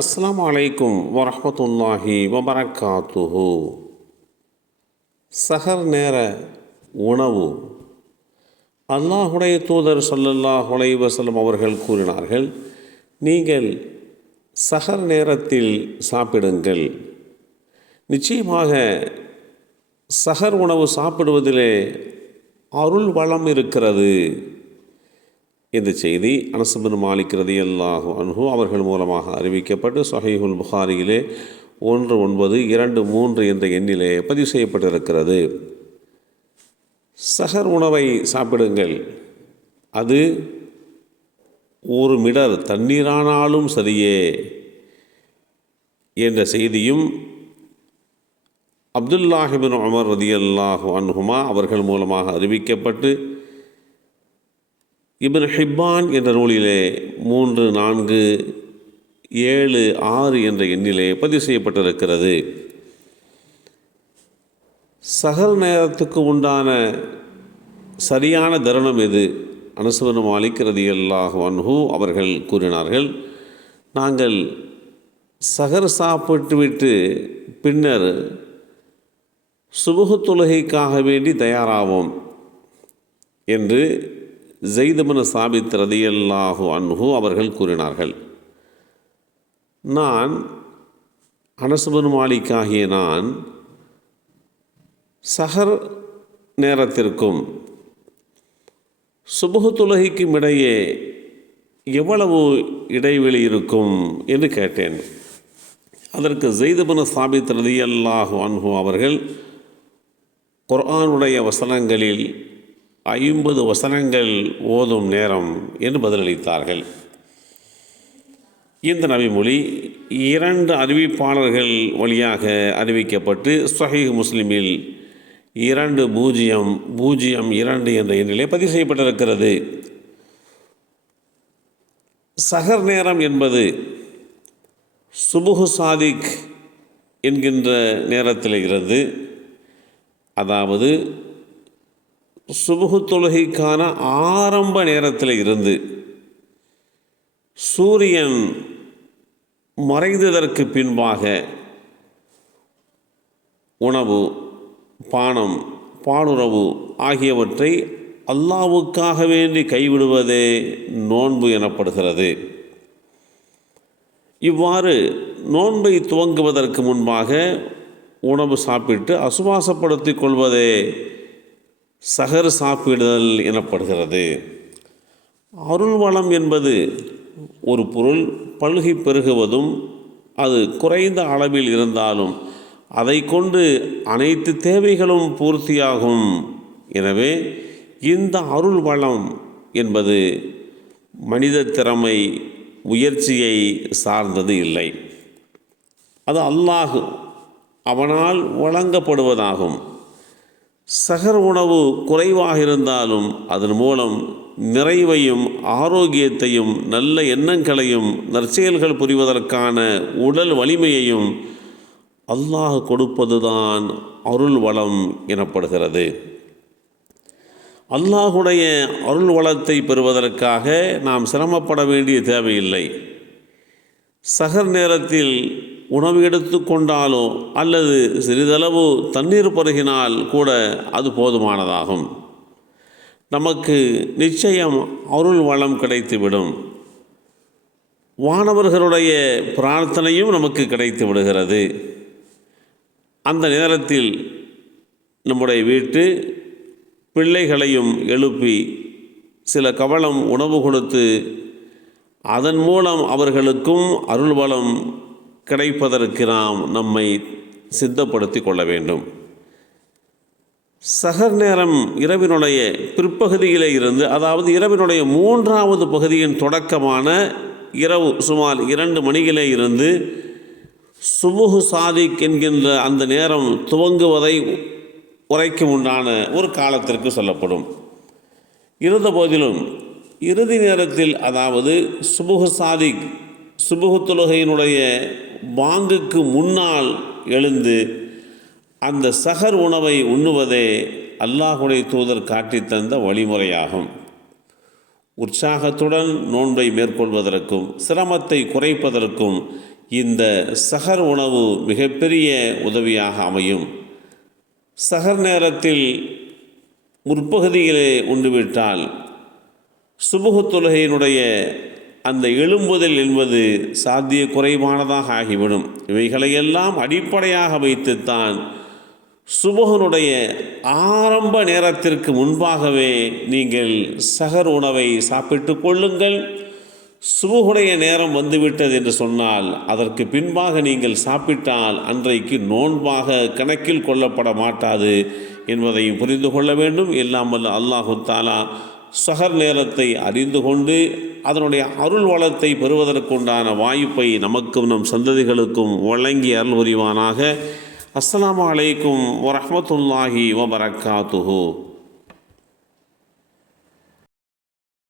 அஸ்ஸலாமு அலைக்கும் வரஹ்மத்துல்லாஹி வபரகாத்துஹு. சஹர் நேர உணவு. அல்லாஹுடைய தூதர் ஸல்லல்லாஹு அலைஹி வஸல்லம் அவர்கள் கூறினார்கள், நீங்கள் சஹர் நேரத்தில் சாப்பிடுங்கள். நிச்சயமாக சஹர் உணவு சாப்பிடுவதிலே அருள் வளம் இருக்கிறது. இந்த செய்தி அனஸ் பின் மாலிக் ரலியல்லாஹு அன்ஹு அவர்கள் மூலமாக அறிவிக்கப்பட்டு ஸஹீஹுல் புகாரியிலே 1923 என்ற எண்ணிலே பதிவு செய்யப்பட்டிருக்கிறது. சஹர் உணவை சாப்பிடுங்கள். அது ஒரு மிடர் தண்ணீரானாலும் சரியே என்ற செய்தியும் அப்துல்லாஹி பின் உமர் ரலியல்லாஹு அன்ஹுமா அவர்கள் மூலமாக அறிவிக்கப்பட்டு இப்னு ஹிப்பான் என்ற நூலிலே 3, 4, 7, 6 என்ற எண்ணிலே பதிவு செய்யப்பட்டிருக்கிறது. சஹர் நேரத்துக்கு உண்டான சரியான தருணம் எது? அனஸ் பின் மாலிக் ரலியல்லாஹு அன்ஹு அவர்கள் கூறினார்கள், நாங்கள் சஹர் சாப்பிட்டுவிட்டு பின்னர் சுபுஹ் தொழுகைக்காக வேண்டி தயாராவோம் என்று ஸைத் பின் சாபித் ரலியல்லாஹு அன்ஹு அவர்கள் கூறினார்கள். நான் அனஸ் பின் மாலிக் ஆகிய நான் சஹர் நேரத்திற்கும் சுபுஹ் தொழுகைக்கும் இடையே எவ்வளவு இடைவெளி இருக்கும் என்று கேட்டேன். அதற்கு ஸைத் பின் சாபித் ரலியல்லாஹு அன்ஹு அவர்கள் குர்ஆனுடைய வசனங்களில் 50 வசனங்கள் ஓதும் நேரம் என்று பதிலளித்தார்கள். இந்த நபிமொழி 2 அறிவிப்பாளர்கள் வழியாக அறிவிக்கப்பட்டு ஸஹீஹ் முஸ்லிமில் 2002 என்ற எண்ணிலே பதிவு செய்யப்பட்டிருக்கிறது. சஹர் நேரம் என்பது சுபுஹ் சாதிக் என்கின்ற நேரத்தில் இருந்து, அதாவது சுபுஹ் தொழுகைக்கான ஆரம்ப நேரத்தில் இருந்து சூரியன் மறைந்ததற்கு பின்பாக உணவு, பானம், பாலுறவு ஆகியவற்றை அல்லாஹ்வுக்காக வேண்டி கைவிடுவதே நோன்பு எனப்படுகிறது. இவ்வாறு நோன்பை துவங்குவதற்கு முன்பாக உணவு சாப்பிட்டு அசுவாசப்படுத்திக் கொள்வதே சஹர் சாப்பிடுதல் எனப்படுகிறது. அருள் வளம் என்பது ஒரு பொருள் பல்கி பெருகுவதும் அது குறைந்த அளவில் இருந்தாலும் அதை கொண்டு அனைத்து தேவைகளும் பூர்த்தியாகும். எனவே இந்த அருள் வளம் என்பது மனித திறமை, முயற்சியை சார்ந்தது இல்லை. அது அல்லாஹ் அவனால் வழங்கப்படுவதாகும். சஹர் உணவு குறைவாக இருந்தாலும் அதன் மூலம் நிறைவையும் ஆரோக்கியத்தையும் நல்ல எண்ணங்களையும் நற்செயல்கள் புரிவதற்கான உடல் வலிமையையும் அல்லாஹ் கொடுப்பதுதான் அருள் வளம் எனப்படுகிறது. அல்லாஹுடைய அருள் வளத்தை பெறுவதற்காக நாம் சிரமப்பட வேண்டிய தேவையில்லை. சஹர் நேரத்தில் உணவு எடுத்து கொண்டாலோ அல்லது சிறிதளவு தண்ணீர் பருகினால் கூட அது போதுமானதாகும். நமக்கு நிச்சயம் அருள் வளம் கிடைத்துவிடும். வானவர்களுடைய பிரார்த்தனையும் நமக்கு கிடைத்து விடுகிறது. அந்த நேரத்தில் நம்முடைய வீட்டு பிள்ளைகளையும் எழுப்பி சில கவளம் உணவு கொடுத்து அதன் மூலம் அவர்களுக்கும் அருள் வளம் கிடைப்பதற்கு நாம் நம்மை சித்தப்படுத்தி கொள்ள வேண்டும். சஹர் நேரம் இரவினுடைய பிற்பகுதியிலே இருந்து, அதாவது இரவினுடைய 3வது பகுதியின் தொடக்கமான இரவு சுமார் 2 மணியிலே இருந்து சுபுஹ் சாதிக் என்கின்ற அந்த நேரம் துவங்குவதை உரைக்கும் உண்டான ஒரு காலத்திற்கு சொல்லப்படும். இருந்தபோதிலும் இறுதி நேரத்தில், அதாவது சுபுஹ் சாதிக் சுபுஹ் தொழுகையினுடைய பாங்குக்கு முன்னால் எழுந்து அந்த சஹர் உணவை உண்ணுவதே அல்லாஹுடைய தூதர் காட்டித்தந்த வழிமுறையாகும். உற்சாகத்துடன் நோன்பை மேற்கொள்வதற்கும் சிரமத்தை குறைப்பதற்கும் இந்த சஹர் உணவு மிகப்பெரிய உதவியாக அமையும். சஹர் நேரத்தில் முற்பகுதியிலே உண்டுவிட்டால் சுபுஹு தொழுகையினுடைய அந்த எழும்புதல் என்பது சாத்திய குறைவானதாக ஆகிவிடும். இவைகளையெல்லாம் அடிப்படையாக வைத்துத்தான் சுபுஹனுடைய ஆரம்ப நேரத்திற்கு முன்பாகவே நீங்கள் சஹர் உணவை சாப்பிட்டு கொள்ளுங்கள். சுபுஹுடைய நேரம் வந்துவிட்டது என்று சொன்னால் அதற்கு பின்பாக நீங்கள் சாப்பிட்டால் அன்றைக்கு நோன்பாக கணக்கில் கொள்ளப்பட மாட்டாது என்பதையும் புரிந்து கொள்ள வேண்டும். எல்லாம் வல்ல அல்லாஹு தஆலா சஹர் நேரத்தை அறிந்து கொண்டு அதனுடைய அருள் வளத்தை பெறுவதற்குண்டான வாய்ப்பை நமக்கும் நம் சந்ததிகளுக்கும் வழங்கி அருள் புரிவானாக. அஸ்ஸலாமு அலைக்கும் வரஹ்மத்துல்லாஹி வபரகாத்துஹு.